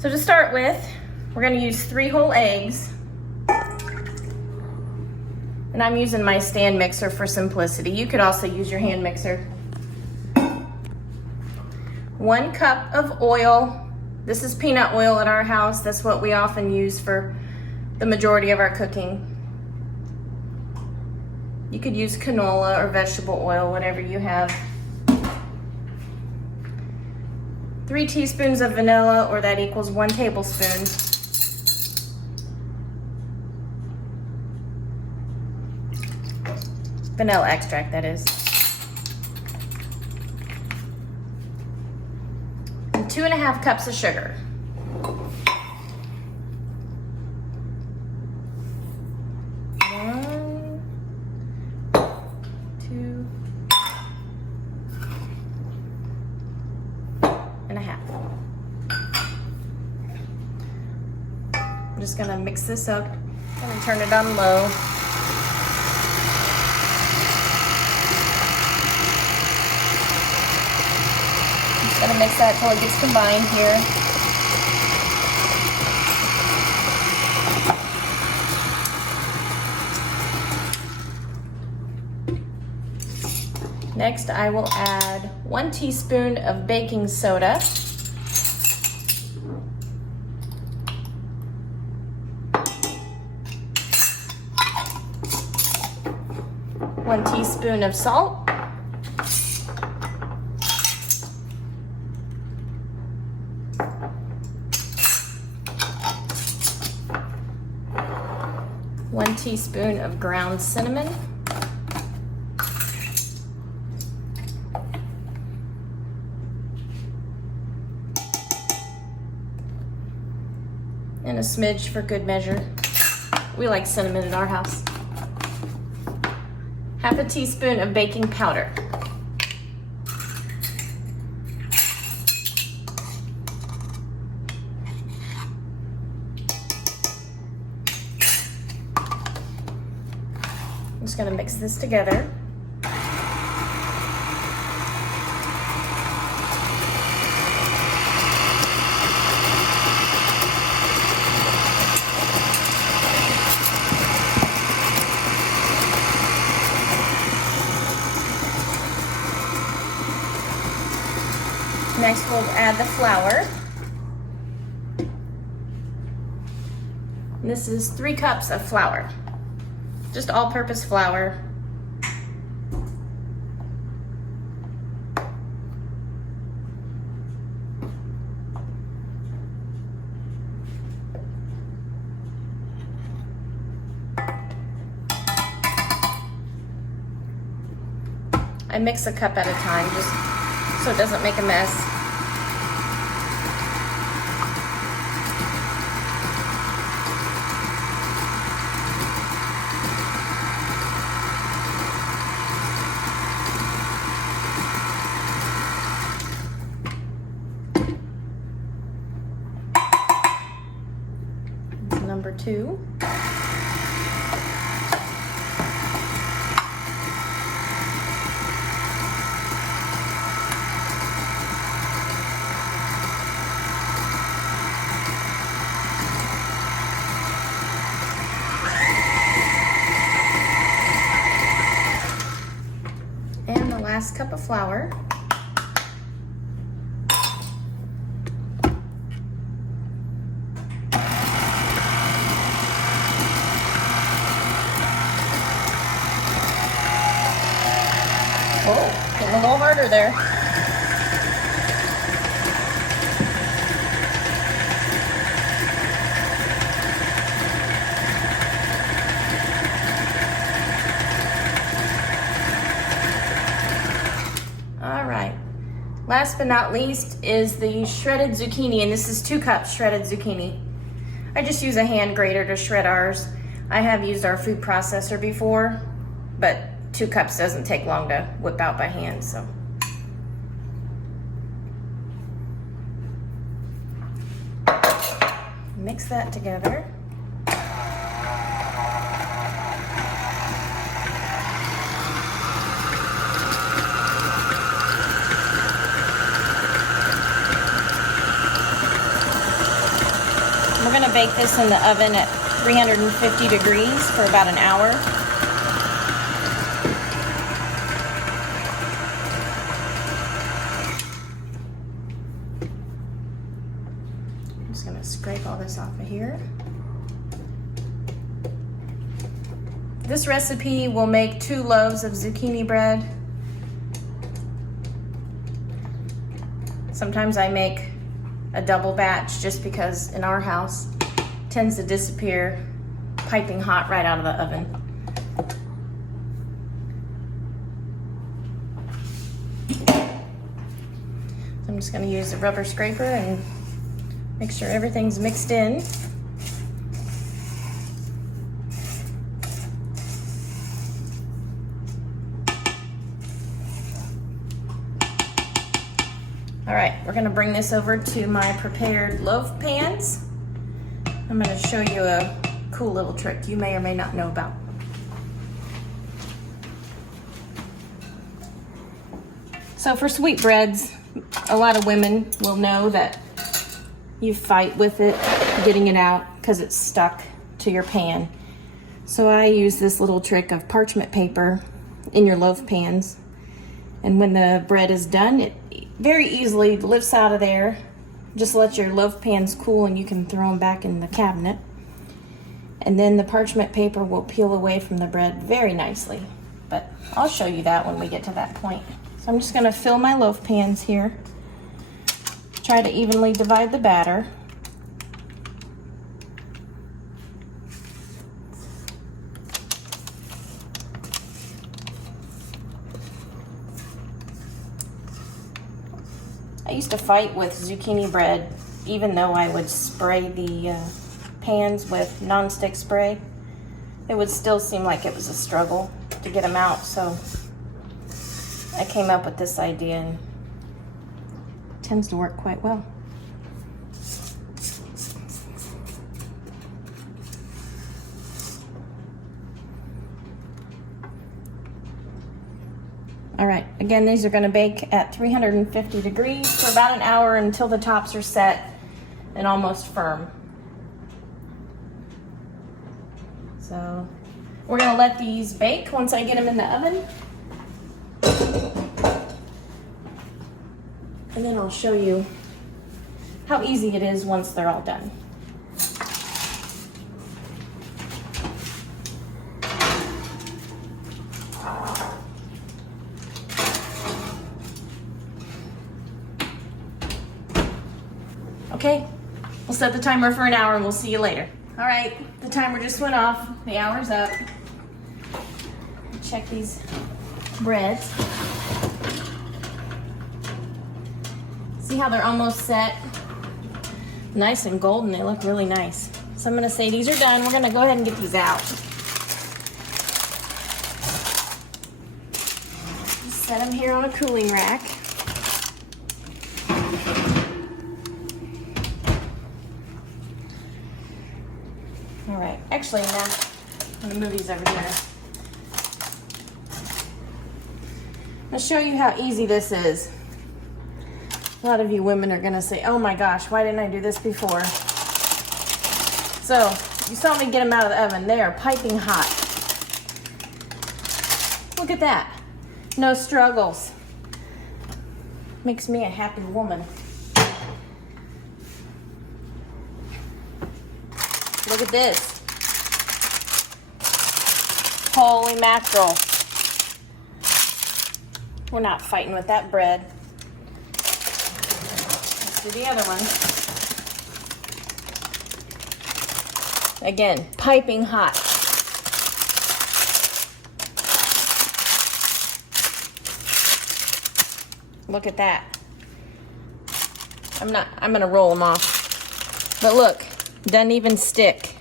So to start with, we're gonna use 3 whole eggs. And I'm using my stand mixer for simplicity. You could also use your hand mixer. 1 cup of oil. This is peanut oil at our house. That's what we often use for the majority of our cooking. You could use canola or vegetable oil, whatever you have. 3 teaspoons of vanilla, or that equals 1 tablespoon. Vanilla extract, that is. And 2½ cups of sugar. I'm just gonna mix this up and turn it on low. I'm just gonna mix that until it gets combined here. Next, I will add 1 teaspoon of baking soda. 1 teaspoon of salt. 1 teaspoon of ground cinnamon. And a smidge for good measure. We like cinnamon in our house. 1/2 teaspoon of baking powder. I'm just gonna mix this together. Next, we'll add the flour. This is 3 cups of flour, just all-purpose flour. I mix a cup at a time, just so it doesn't make a mess. That's number 2. And the last cup of flour. Oh, getting a little harder there. All right. Last but not least is the shredded zucchini, and this is 2 cups shredded zucchini. I just use a hand grater to shred ours. I have used our food processor before, but 2 cups doesn't take long to whip out by hand, so. Mix that together. We're gonna bake this in the oven at 350 degrees for about an hour. I'm just gonna scrape all this off of here. This recipe will make 2 loaves of zucchini bread. Sometimes I make a double batch just because in our house it tends to disappear piping hot right out of the oven. So I'm just going to use a rubber scraper and make sure everything's mixed in. All right, we're gonna bring this over to my prepared loaf pans. I'm gonna show you a cool little trick you may or may not know about. So for sweetbreads, a lot of women will know that you fight with it, getting it out because it's stuck to your pan. So I use this little trick of parchment paper in your loaf pans. And when the bread is done, it very easily lifts out of there. Just let your loaf pans cool and you can throw them back in the cabinet. And then the parchment paper will peel away from the bread very nicely. But I'll show you that when we get to that point. So I'm just gonna fill my loaf pans here. Try to evenly divide the batter. I used to fight with zucchini bread, even though I would spray the pans with nonstick spray. It would still seem like it was a struggle to get them out, so I came up with this idea and it tends to work quite well. All right, again, these are gonna bake at 350 degrees for about an hour until the tops are set and almost firm. So we're gonna let these bake once I get them in the oven. And then I'll show you how easy it is once they're all done. Okay, we'll set the timer for an hour and we'll see you later. All right, the timer just went off. The hour's up. Check these breads. See how they're almost set? Nice and golden, they look really nice. So I'm gonna say these are done. We're gonna go ahead and get these out. Just set them here on a cooling rack. All right, actually, now I'm gonna move these over here. I'll show you how easy this is. A lot of you women are gonna say, oh my gosh, why didn't I do this before? So, you saw me get them out of the oven. They are piping hot. Look at that. No struggles. Makes me a happy woman. Look at this. Holy mackerel. We're not fighting with that bread. Let's do the other one. Again, piping hot. Look at that. I'm gonna roll them off. But look, doesn't even stick.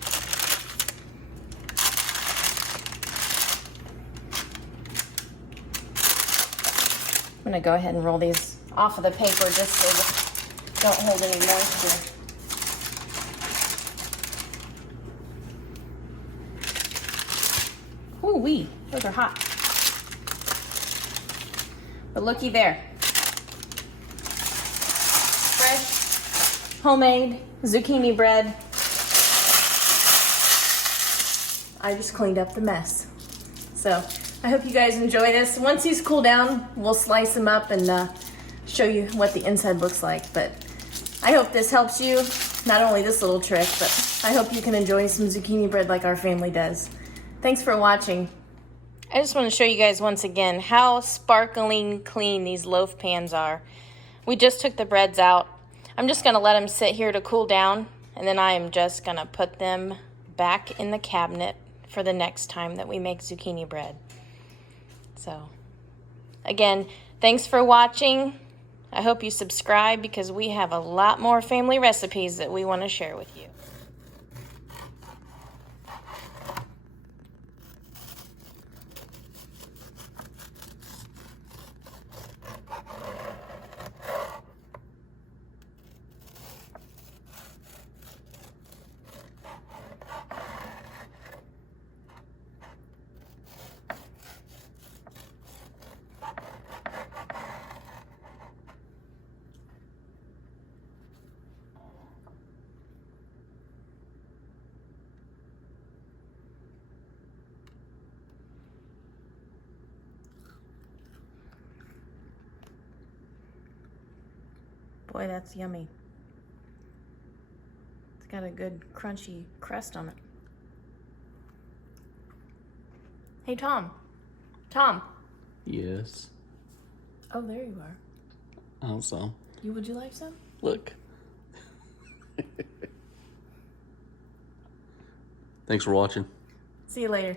I'm gonna go ahead and roll these off of the paper just so they don't hold any moisture. Ooh-wee, those are hot. But looky there. Fresh, homemade zucchini bread I just cleaned up the mess. So I hope you guys enjoy this. Once these cool down, we'll slice them up and show you what the inside looks like. But I hope this helps you. Not only this little trick, but I hope you can enjoy some zucchini bread like our family does. Thanks for watching. I just want to show you guys once again how sparkling clean these loaf pans are. We just took the breads out. I'm just going to let them sit here to cool down, and then I am just going to put them back in the cabinet for the next time that we make zucchini bread. So, again, thanks for watching. I hope you subscribe because we have a lot more family recipes that we want to share with you. Boy, that's yummy. It's got a good crunchy crust on it. Hey, Tom. Tom. Yes. Oh, there you are. Also. Would you like some? Look. Thanks for watching. See you later.